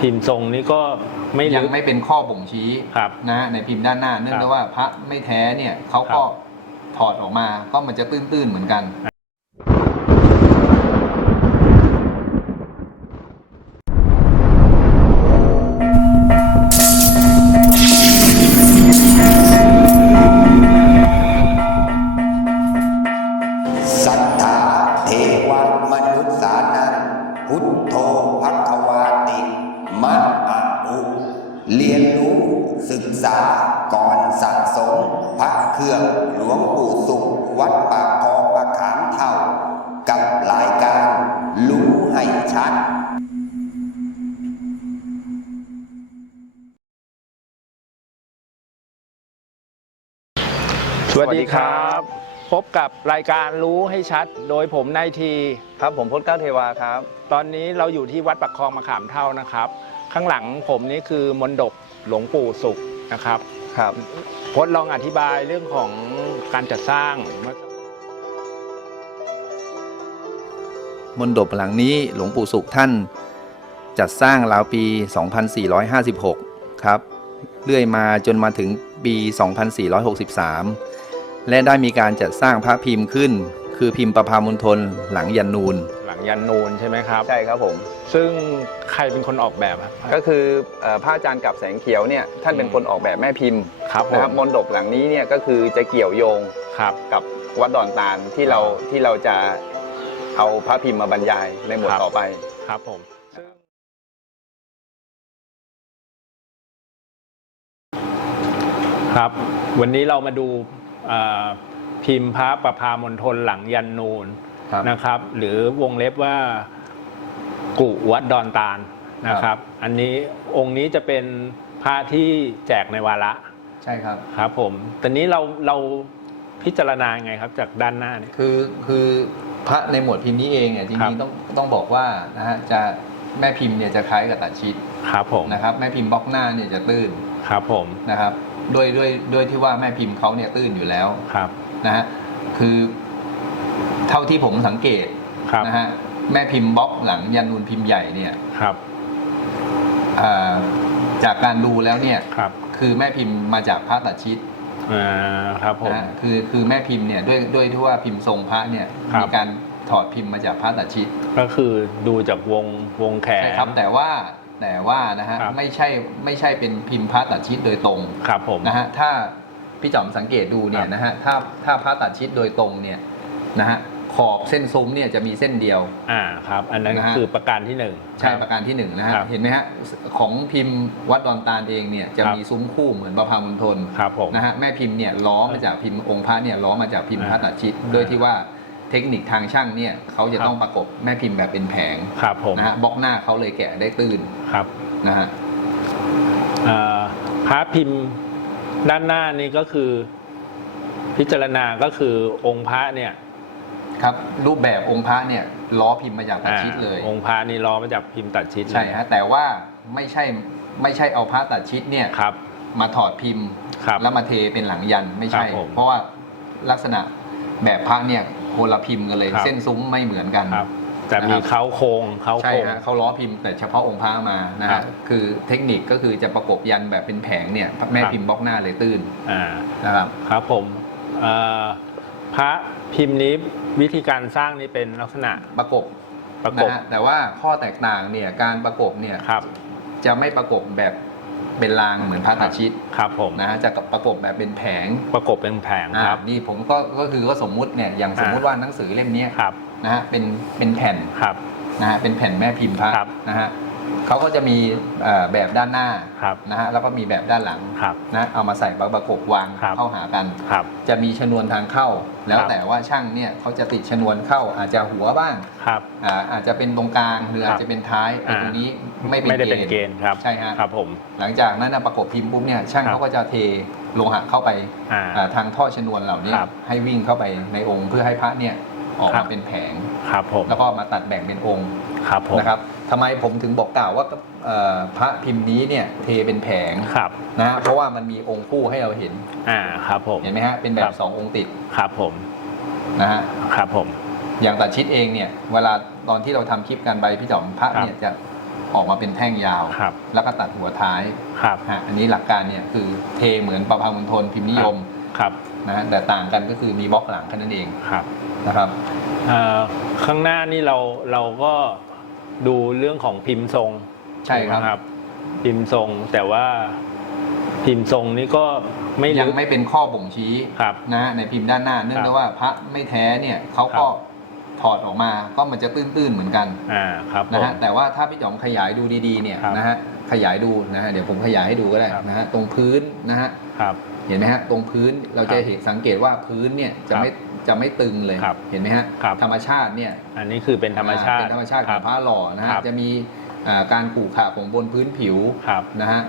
พิมพ์ทรงนี้ก็ไม่ยัลึงก ไม่เป็นข้อบ่งชี้ครับนะฮะในพิมพ์ด้านหน้า เนื่องครัจากบว่าพระไม่แท้เนี่ยเขาก็ครับถอดออกมาก็มันจะตื้นๆเหมือนกัน สัทธาเทวมนุษย์สานังพุทโธ ษาก่อนสะสม พระเครื่องหลวงปู่สุข วัดปากคลองประขามเท่า กับรายการรู้ให้ชัดสวัสดีครับ พบกับรายการรู้ให้ชัด โดยผมนายทีครับ ผมพจน์เก้าเทวาครับ ตอนนี้เราอยู่ที่วัดปักคลองมะขามเท่านะครับ ข้างหลังผมนี่คือมนดบหลวงปู่สุข นะครับครับพจน์ลองอธิบายเรื่องของการจัดสร้างเมื่อมนดบหลังนี้หลวงปู่สุขท่าน จัดสร้างราวปี 2456 ครับ เรื่อยมาจนมาถึงปี 2463 และได้มีการจัดสร้างพระพิมพ์ขึ้น คือพิมพ์ประพามณฑลหลังยันนูนหลัง ยันนูนใช่ไหมครับ ใช่ครับผม ซึ่งใครเป็นคนออกแบบครับ ก็คือเอ่อพระอาจารย์กับแสงเขียวเนี่ยท่านเป็นคนออกแบบแม่พิมพ์ครับผนะครับมมนดบหลังนี้เนี่ยก็คือจะเกี่ยวโยงครับ กับวัดดอนตาลที่เราที่เราจะเอาพระพิมพ์มาบรรยายในหมวดครับ ต่อไป ครับผมซึ่งครับ วันนี้เรามาดูเอ่อพิมพ์พระประพามณฑลหลังยันนูนครับ นะครับ หรือวงเล็บว่ากุวัดดอนตาลนะครับ อันนี้องค์นี้จะเป็นพระที่แจกในวาระใช่ครับครับผมตอนนี้เราเราพิจารณาไงครับจากด้านหน้านี่คือคือพระในหมวดพิมพ์นี้เองเนี่ยจครัริงบๆต้องต้องบอกว่านะฮะจะแม่พิมพ์เนี่ยจะคล้ายกับตัดชิดครับผมนะครับแม่พิมพ์บล็อกหน้าเนี่ยจะตื้นครับผมนะครับด้วยด้วยด้วยที่ว่าแม่พิมพ์เขาเนี่ยตื้นอยู่แล้วครับนะฮะคือ เท่าที่ผมสังเกตครับนะฮะแม่พิมพ์บล็อกหลังยันนูนพิมพ์ใหญ่เนี่ยครับอ่าจากการดูแล้วเนี่ยครับคือแม่พิมพ์มาจากพระตัดชิดอ่าครับผมนะฮะคือคือแม่พิมพ์เนี่ยด้วยด้วยที่ว่าพิมพ์ทรงพระเนี่ยครับ มีการถอดพิมพ์มาจากพระตัดชิดก็คือดูจากวงวงแขน ใช่ครับแต่ว่าแต่ว่านะฮะครับ ไม่ใช่ไม่ใช่เป็นพิมพ์พระตัดชิดโดยตรง ครับผม นะฮะถ้าพี่จอมสังเกตดูเนี่คยรับนะฮะถ้าถ้าพระตัดชิดโดยตรงเนี่ยนะฮะ ขอบเส้นซุ้มเนี่ยจะมีเส้นเดียว อ่าครับ อันนั้นนะฮะ คือประการที่หนึ่งใช่ครับประการที่หนึ่งนะฮะครับเห็นไหมฮะของพิมพ์วัดดอนตาลเองเนี่ยจะครับ มีซุ้มคู่เหมือนประพามณฑลครับผม นะฮะแม่พิมพ์เนี่ยล้อมาจากพิมพ์องค์พระเนี่ยล้อมาจากพิมพ์อ่าพระตัดชิดโดยที่ว่าเทคนิคทางช่างเนี่ยเขาจะครับ ต้องประกบแม่พิมพ์แบบเป็นแผงครับผมนะฮะบล็อกหน้าเขาเลยแกะได้ตื้นครับนะฮะเอ่อพระพิมพ์ด้านหน้านี้ก็คือ พิจารณาก็คือองค์พระเนี่ย ครับรูปแบบองค์พระเนี่ยล้อพิมพ์มาจากตัดชิดเลยอ่าองค์พระนี่ล้อมาจากพิมพ์ตัดชิดเลยใช่ฮะแต่ว่าไม่ใช่ไม่ใช่เอาพระตัดชิดเนี่ยครับมาถอดพิมพ์ครับแล้วมาเทเป็นหลังยันไม่ใช่ครับผมเพราะว่าลักษณะแบบพระเนี่ยคนละพิมพ์กันเลยครับเส้นซุ้มไม่เหมือนกันครับแต่มีนะครับเขาโครงเขาใช่โครงฮะเขาล้อพิมพ์แต่เฉพาะองค์พระมานะครัฮะบคือเทคนิคก็คือจะประกบยันแบบเป็นแผงเนี่ยแม่ครับพิมพ์บล็อกหน้าเลยตื้นอ่านะครับครับผมเอ่อพระพิมพ์นี้ วิธีการสร้างนี่เป็นลักษณะประกบประกนะบฮะแต่ว่าข้อแตกต่างเนี่ยการประกบเนี่ยครับจะไม่ประกบแบบเป็นรางเหมือนพระตัดชิดครับผมนะฮะจะประกบแบบเป็นแผงประกบเป็นแผงอ่าครับนี่ผมก็ก็คือก็สมมุติเนี่ยอย่างสมมุติอ่าว่าหนังสือเล่มเนี้ยครับนะฮะเป็นเป็นแผ่นครับนะฮะเป็นแผ่นแม่พิมพ์พระครับนะฮะ เขาก็จะมีเอ่อแบบด้านหน้าครับนะฮะแล้วก็มีแบบด้านหลังครับนะเอามาใส่ประกบวางครับเข้าหากันครับจะมีชนวนทางเข้า แล้วครับแต่ว่าช่างเนี่ยเขาจะติดชนวนเข้าอาจจะหัวบ้างครับอ่าอาจจะเป็นตรงกลางหรือครับอาจจะเป็นท้ายไอ้อ่าตรงนี้ไม่เป็นไม่ได้เกเป็นณฑ์เกณฑ์ครับใช่ฮะครับผมหลังจากนั้นนะประกบพิมพ์ปุ๊บเนี่ยช่างครับเขาก็จะเทโลหะเข้าไปอ่าอ่าทางท่อชนวนเหล่านี้ครับให้วิ่งเข้าไปในองค์เพื่อให้พระเนี่ย ออกครัมาบ เป็นแผง ครับผม แล้วก็มาตัดแบ่งเป็นองค์ครับผม นะครับทำไมผมถึงบอกกล่าวว่าเอ่อพระพิมพ์นี้เนี่ยเทเป็นแผงครับ นะฮะเพราะว่ามันมีองค์คู่ให้เราเห็นอ่า ครับผม เห็นไหมฮะเป็นแบครับบ สององค์ติดครับผม นะฮะครับผม อย่างตัดชิดเองเนี่ยเวลาตอนที่เราทำคลิปกันไปพี่จอมพระครับ เนี่ยจะออกมาเป็นแท่งยาว ครับ แล้วก็ตัดหัวท้ายครับ ฮะอันนี้หลักการเนี่ยคือเทเหมือนประพามณฑลพิมพ์นิยมครับ นะฮะแต่ต่างกันก็คือมีบล็อกหลังแค่นั้นเอง ครับ นะครับเอ่อข้างหน้านี่เราเราก็ดูเรื่องของพิมพ์ทรงใช่ครับถูกไหมพิมพ์ทรงแต่ว่าพิมพ์ทรงนี่ก็ไม่ยังลึกไม่เป็นข้อบ่งชี้ครับนะฮะในพิมพ์ด้านหน้า เนื่องจากว่าพระไม่แท้เนี่ยเขาก็ครับถอดออกมาก็มันจะตื้นๆเหมือนกันอ่าครับนะฮะผมแต่ว่าถ้าพี่จอมขยายดูดีๆเนี่ยครับนะฮะขยายดูนะฮะเดี๋ยวผมขยายให้ดูก็ได้ครับนะฮะตรงพื้นนะฮะครับเห็นไหมฮะตรงพื้นเราจะเห็นสังเกตว่าพื้นเนี่ยจะครับไม่ จะไม่ตึงเลยครับเห็นไหมฮะครับ ธรรมชาติเนี่ยอันนี้คือเป็นธรรมชาติอ่เป็นธรรมชาติขคอรังบพระหล่อนะฮะครับจะมีอ่าการขูขระของบนพื้นผิวครับ นะฮะ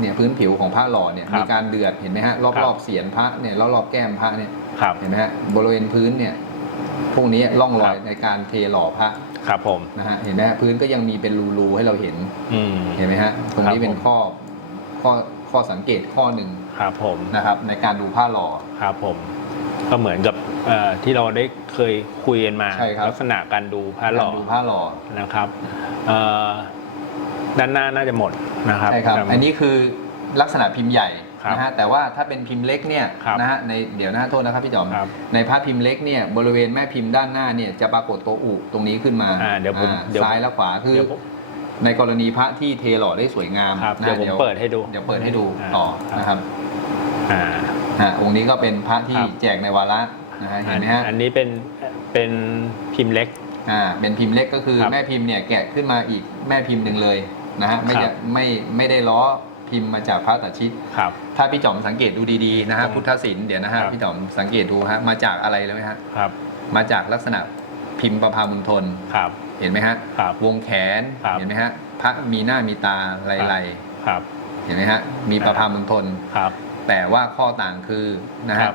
เนี่ยพื้นผิวของพระหล่อเนี่ยครับมีการเดือดเห็นไหมฮะรครัอบบๆเสียนพระเนี่ยรอบๆแก้มพระเนี่ยครับ เห็นไหมฮะบริเวณพื้นเนี่ยพวกนี้ร่องรอยครับ ในการเทหล่อพระครับผม นะฮะเห็นไหมฮะพื้นก็ยังมีเป็นรูๆให้เราเห็น อืม เห็นไหมฮะ ตรงนี้ครับเป็นผม ข้อข้อข้อสังเกตข้อหนึ่งครับผม นะครับ ในการดูผ้าหล่อ ครับผม ก็เหมือนกับ เอ่อที่เราได้เคยคุยกันมา ใช่ครับ ลักษณะการดูผ้าหล่อการดูผ้าหล่อนะครับเอ่อด้านหน้าน่าจะหมดนะครับ ใช่ครับแต่อันนี้คือลักษณะพิมพ์ใหญ่ครับนะฮะแต่ว่าถ้าเป็นพิมพ์เล็กเนี่ยครับนะฮะในเดี๋ยวนะฮะโทษนะครับพี่จอม ครับในพระพิมพ์เล็กเนี่ยบริเวณแม่พิมพ์ด้านหน้าเนี่ยจะปรากฏตัวอุตรงนี้ขึ้นมาอ่าเดี๋ยวผมอ่าเดี๋ยว ซ้ายและขวาคือ เดี๋ยวผม ในกรณีพระที่เทหล่อได้สวยงามครับนะเดี๋ยวผมเปิดให้ดูเดี๋ยวเปิดให้ดูอ่าต่อครับ นะครับอ่า ฮะองค์นี้ก็เป็นพระที่ครับ แจกในวาระ นะฮะเห็นไหมฮะอันนี้เป็นเป็นพิมพ์เล็กอ่าเป็นพิมพ์เล็กก็คือครับแม่พิมพ์เนี่ยแกะขึ้นมาอีกแม่พิมพ์หนึ่งเลยนะฮะไม่ครัจะบไม่ไม่ได้ล้อพิมพ์มาจากพระตัดชิตครับ ถ้าพี่จอมสังเกตดูดีๆนะฮะผมพุทธศิลป์เดี๋ยวนะฮะครับพี่จอมสังเกตดูฮะมาจากอะไรเลยไหมฮะครับ มาจากลักษณะพิมพ์ประพามุนทนครับ เห็นไหมฮะครับวงแขนครับเห็นไหมฮะพระมีหน้ามีตาไหลครับๆเห็นไหมฮะมีประพามุนทนครับ แต่ว่าข้อต่างคือนะครัฮะบ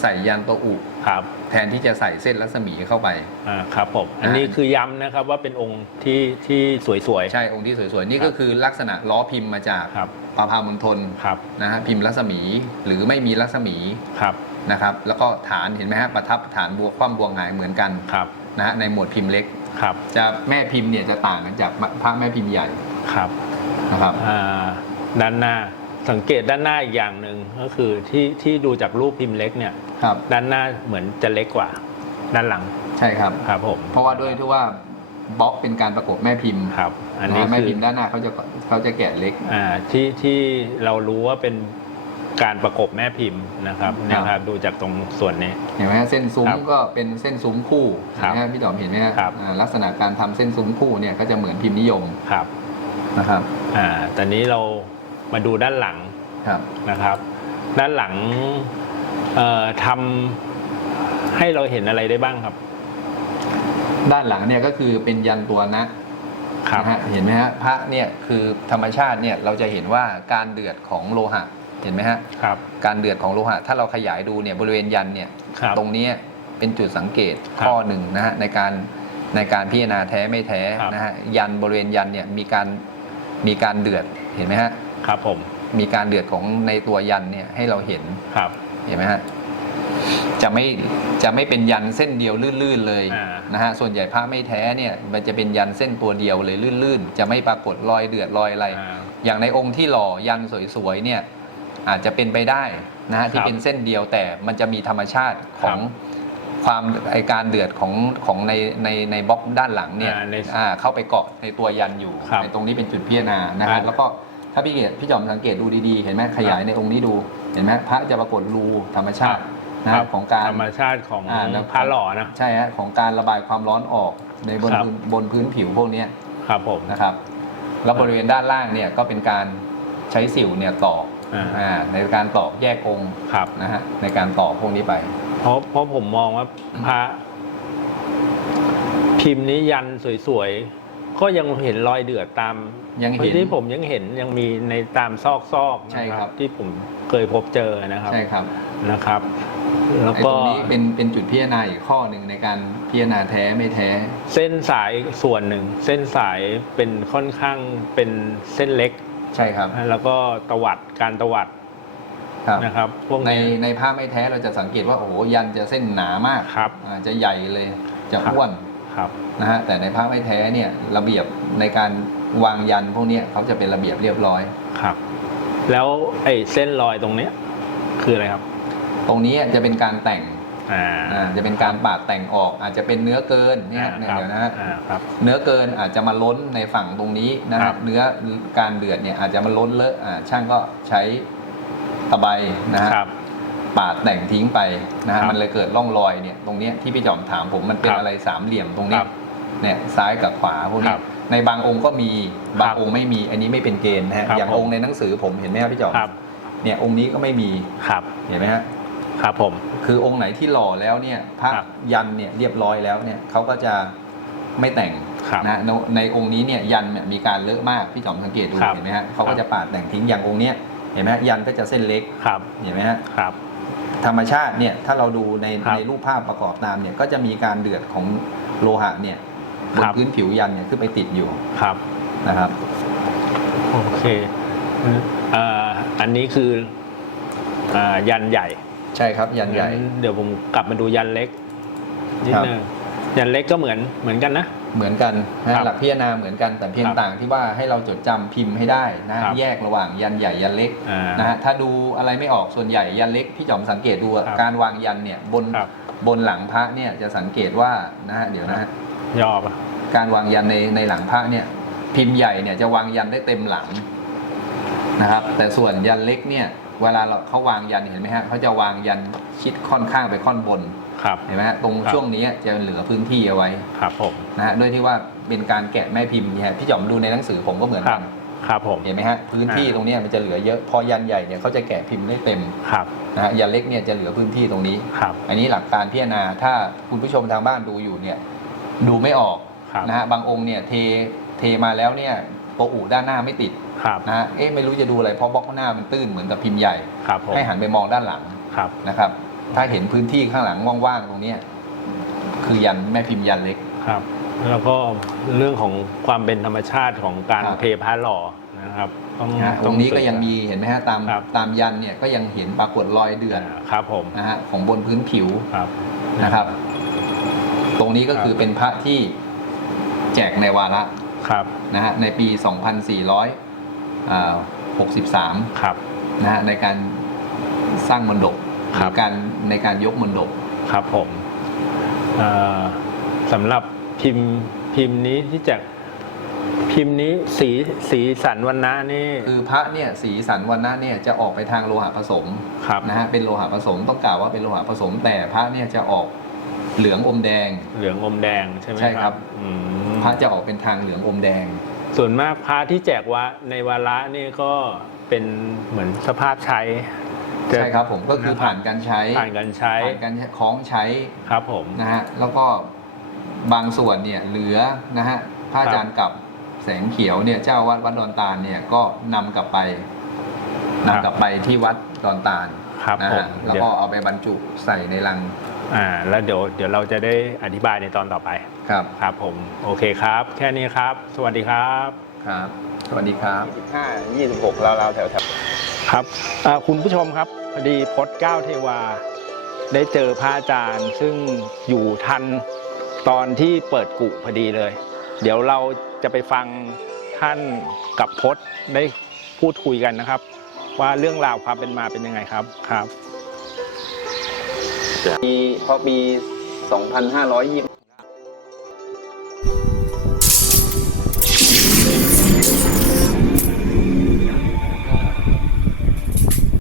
ใส่ยันตัวอุครับแทนที่จะใส่เส้นรัศมีเข้าไปอ่าครับผมอันนี้คือย้ำนะครับว่าเป็นองค์ที่ที่สวยๆ ใช่องค์ที่สวยๆ นี่ครับก็คือลักษณะล้อพิมพ์มาจากครับประพามณฑลครับนะฮะพิมพ์รัศมีหรือไม่มีรัศมีครับนะครับแล้วก็ฐานเห็นไหมฮะประทับฐานบัวคว่ำบัวหงายเหมือนกันครับนะฮะในหมวดพิมพ์เล็กครับจะแม่พิมพ์เนี่ยจะต่างกันจากพระแม่พิมพ์ใหญ่ครับนะครับอ่าด้านหน้า สังเกตด้านหน้าอีกอย่างหนึ่งก็คือที่ที่ดูจากรูปพิมพ์เล็กเนี่ยครับ ด้านหน้าเหมือนจะเล็กกว่า ด้านหลังใช่ครับ ครับผมเพราะว่าด้วยที่ว่าบล็อกเป็นการประกบแม่พิมพ์ครับ อันนะนี้ฮะแม่คือพิมพ์ด้านหน้าเขาจะเขาจะแกะเล็ก อ่าที่ที่เรารู้ว่าเป็นการประกบแม่พิมพ์นะครับเนะครับดูจากตรงส่วนนี้ เห็นไหมฮะเส้นซุ้มครับก็เป็นเส้นซุ้มคู่ครับนะฮะพี่ดอมเห็นไหมฮะครับ อ่าลักษณะการทำเส้นซุ้มคู่เนี่ยก็จะเหมือนพิมพ์นิยมครับนะครับ อ่าตอนนี้เรา มาดูด้านหลังครับนะครับ ด้านหลังเอ่อทำให้เราเห็นอะไรได้บ้างครับ ด้านหลังเนี่ยก็คือเป็นยันตัวนะครับนะฮะเห็นไหมฮะพระเนี่ยคือธรรมชาติเนี่ยเราจะเห็นว่าการเดือดของโลหะเห็นไหมฮะครับ การเดือดของโลหะ ถ้าเราขยายดูเนี่ยบริเวณยันเนี่ยครับตรงเนี้ยเป็นจุดสังเกตครับข้อหนึ่งนะฮะในการในการพิจารณาแท้ไม่แท้ครับนะฮะยันบริเวณยันเนี่ยมีการ มีการเดือดเห็นไหมฮะครับผมมีการเดือดของในตัวยันเนี่ยให้เราเห็นครับเห็นไหมฮะจะไม่จะไม่เป็นยันเส้นเดียวลื่นๆเลยอ่านะฮะส่วนใหญ่พระไม่แท้เนี่ยมันจะเป็นยันเส้นตัวเดียวเลยลื่นๆ จะไม่ปรากฏรอยเดือดรอยอะไรอ่าอย่างในองค์ที่หล่อยันสวยๆเนี่ยอาจจะเป็นไปได้นะฮะที่ครับเป็นเส้นเดียวแต่มันจะมีธรรมชาติของ ครับความไอการเดือดของของในในในบล็อกด้านหลังเนี่ยอ่าในอ่าเข้าไปเกาะในตัวยันอยู่ครับในตรงนี้เป็นจุดพิจารณานะฮะอ่าแล้วก็ถ้าพี่เกศพี่จอมสังเกตดูดีๆ เห็นไหมขยายในองค์นี้ดูเห็นไหมพระจะปรากฏรูธรรมชาตินะคฮะรับของการ ธรรมชาติของอ่าแล้ว พระหล่อนะ ใช่ฮะของการระบายความร้อนออกในบนครับ พื้นบนพื้นผิวพวกเนี้ยครับผม นะครับแล้วบริเวณด้านล่างเนี่ยก็เป็นการใช้สิวเนี่ยตอกอ่า อ่าในการตอกแยกองค์ครับ นะฮะในการตอกพวกนี้ไป เพราะเพราะผมมองว่าพระพิมพ์นี้ยันสวยๆ ก็ยังเห็นรอยเดือดตามยังเห็นที่ผมยังเห็นยังมีในตามซอกซอกๆใช่นะครับ ที่ผมเคยพบเจอนะครับใช่ครับนะครับ แล้วไอ้ก็ตรงนี้เป็นเป็นจุดพิจารณาอีกข้อหนึ่งในการพิจารณาแท้ไม่แท้ เส้นสายส่วนหนึ่ง เส้นสายเป็นค่อนข้างเป็นเส้นเล็ก ใช่ครับ แล้วก็ตวัดการตวัดครับ นะครับพวกในนี้ในผ้าไม่แท้เราจะสังเกตว่าโอ้โหยันจะเส้นหนามากครับอ่าจะใหญ่เลยจะครับอ้วนครับนะฮะแต่ในพระไม่แท้เนี่ยระเบียบในการวางยันพวกเนี้ยเขาจะเป็นระเบียบเรียบร้อยครับ แล้วไอ้เส้นรอยตรงเนี้ยคืออะไรครับ ตรงนี้จะเป็นการแต่งอ่าอ่าจะเป็นการปาดแต่งออกอาจจะเป็นเนื้อเกินเนี่ยเนี่ยครับเดี๋ยวนะฮะอ่าครับเนื้อเกินอาจจะมาล้นในฝั่งตรงนี้นะคครัรับบเนื้อการเดือดเนี่ยอาจจะมาล้นเลอะอ่าช่างก็ใช้ ตะไบนะฮะครับ ปาดแต่งทิ้งไปนะฮะครับมันเลยเกิดร่องรอยเนี่ยตรงเนี้ยที่พี่จอมถามผมมันเป็นครับอะไรสามเหลี่ยมตรงคเนี้รัยบเนี่ยซ้ายกับขวาพวกคนี้รับในบางองค์ก็มีบางครับองค์ไม่มีอันนี้ไม่เป็นเกณฑ์นะฮะครับอย่างผม องค์ในหนังสือผมเห็นไหมครับพี่จอมครับเนี่ยองค์นี้ก็ไม่มีครับเห็นไหมฮะครับผม คือองค์ไหนที่หล่อแล้วเนี่ยพระครับ ยันเนี่ยเรียบร้อยแล้วเนี่ยเขาก็จะไม่แต่ง ครับ นะในในองค์นี้เนี่ยยันเนี่ยมีการเลอะมากพี่จอมสังเกตดูครับเห็นไหมฮะเขาครัก็บจะปาดแต่งทิ้งอย่างองค์เนี้ย เห็นไหมฮะยันก็จะเส้นเล็กครับเห็นไหมฮะครับธรรมชาติเนี่ยถ้าเราดูในครับในรูปภาพประกอบตามเนี่ยก็จะมีการเดือดของโลหะเนี่ยบนครับพื้นผิวยันเนี่ยขึ้นไปติดอยู่ครับนะครับโอเคเอ่ออันนี้คืออ่ายันใหญ่ ใช่ครับ ยันใหญ่งั้นเดี๋ยวผมกลับมาดูยันเล็กนิดครับนึงยันเล็กก็เหมือนเหมือนกันนะ เหมือนกันนะครัฮะบหลักพิจารณาเหมือนกันแต่เพียงครับต่างที่ว่าให้เราจดจำพิมพ์ให้ได้นะฮะครับแยกระหว่างยันใหญ่ยันเล็กอ่านะฮะถ้าดูอะไรไม่ออกส่วนใหญ่ยันเล็กพี่จอมสังเกตดูอะครับการวางยันเนี่ยบนครับบนหลังพระเนี่ยจะสังเกตว่านะฮะเดี๋ยวนะฮะย่อปะการวางยันในในหลังพระเนี่ยพิมพ์ใหญ่เนี่ยจะวางยันได้เต็มหลังนะครับแต่ส่วนยันเล็กเนี่ย เวลาเราเขาวางยันเห็นไหมฮะเขาจะวางยันชิดค่อนข้างไปค่อนบนครับ เห็นไหมฮะตรงครับ ช่วงนี้จะเหลือพื้นที่เอาไว้ครับผม นะฮะด้วยที่ว่าเป็นการแกะแม่พิมพ์เนี่ยฮะพี่จอมดูในหนังสือผมก็เหมือนครักับนครับผม เห็นไหมฮะพื้นที่อ่า ตรงเนี้ยมันจะเหลือเยอะพอยันใหญ่เนี่ยเขาจะแกะพิมพ์ได้เต็มครับนะฮะยันเล็กเนี่ยจะเหลือพื้นที่ตรงนี้ ครับอันนี้หลักการพิจารณาถ้าคุณผู้ชมทางบ้านดูอยู่เนี่ยดูไม่ออกครับ นะฮะบางองค์เนี่ยเทเทมาแล้วเนี่ย โปะอูด้านหน้าไม่ติดครับนะฮะเอ๊ะไม่รู้จะดูอะไรเพราะบล็อกหน้ามันตื้นเหมือนกับพิมพ์ใหญ่ ครับผมให้หันไปมองด้านหลังครับนะครับ ถ้าเห็นพื้นที่ข้างหลังว่างๆตรงเนี้ยคือยันแม่พิมพ์ยันเล็ก ครับ แล้วก็เรื่องของความเป็นธรรมชาติของการครับ เทผ้าหล่อนะครับต้องนะฮะตต้รงนี้ก็ยังมีเห็นไหมฮะตามครับตามยันเนี่ยก็ยังเห็นปรากฏรอยเดือดอ่าครับผมนะฮะของบนพื้นผิวครับ นะครับ ตรงนี้ก็ครับคือเป็นพระที่แจกในวาระ ครับนะฮะในปี 2463ครับนะฮะในการสร้างมณฑปครับในการในการยกมณฑปครับผมเอ่อสำหรับพิมพ์พิมพ์นี้ที่จะพิมพ์นี้สีสีสันวันนะนี่คือพระเนี่ยสีสันวันนะเนี่ยจะออกไปทางโลหะผสมครับนะฮะเป็นโลหะผสมต้องกล่าวว่าเป็นโลหะผสม แต่พระเนี่ยจะออกเหลืองอมแดง เหลืองอมแดงใช่ไหมใช่ครับ อืม พระจะออกเป็นทางเหลืองอมแดง ส่วนมากพระที่แจกว่าในวาระนี่ก็เป็นเหมือนสภาพใช้จะใช่ครับผมก็คือผ่านการใช้ผ่านการใช้ผ่านการคล้องใช้ครับผมนะฮะแล้วก็บางส่วนเนี่ยเหลือนะฮะพระอาจารย์กับแสงเขียวเนี่ยเจ้าวัดวัดดอนตาลเนี่ยก็นำกลับไปนำกลับไปที่วัดดอนตาลครับนะผมฮะแล้วเดี๋ยวก็เอาไปบรรจุใส่ในลังอ่าแล้วเดี๋ยวเดี๋ยวเราจะได้อธิบายในตอนต่อไป ครับครับผมโอเคครับ แค่นี้ครับ สวัสดีครับครับ สวัสดีครับ25 26ราวๆแถวๆครับอ่าคุณผู้ชมครับพอดีพจน์เก้าเทวา ได้เจอพระอาจารย์ ซึ่งอยู่ทันตอนที่เปิดกุพอดีเลย เดี๋ยวเราจะไปฟังท่านกับพจน์ได้พูดคุยกันนะครับ ว่าเรื่องราวความเป็นมาเป็นยังไงครับครับปีพอปี 2520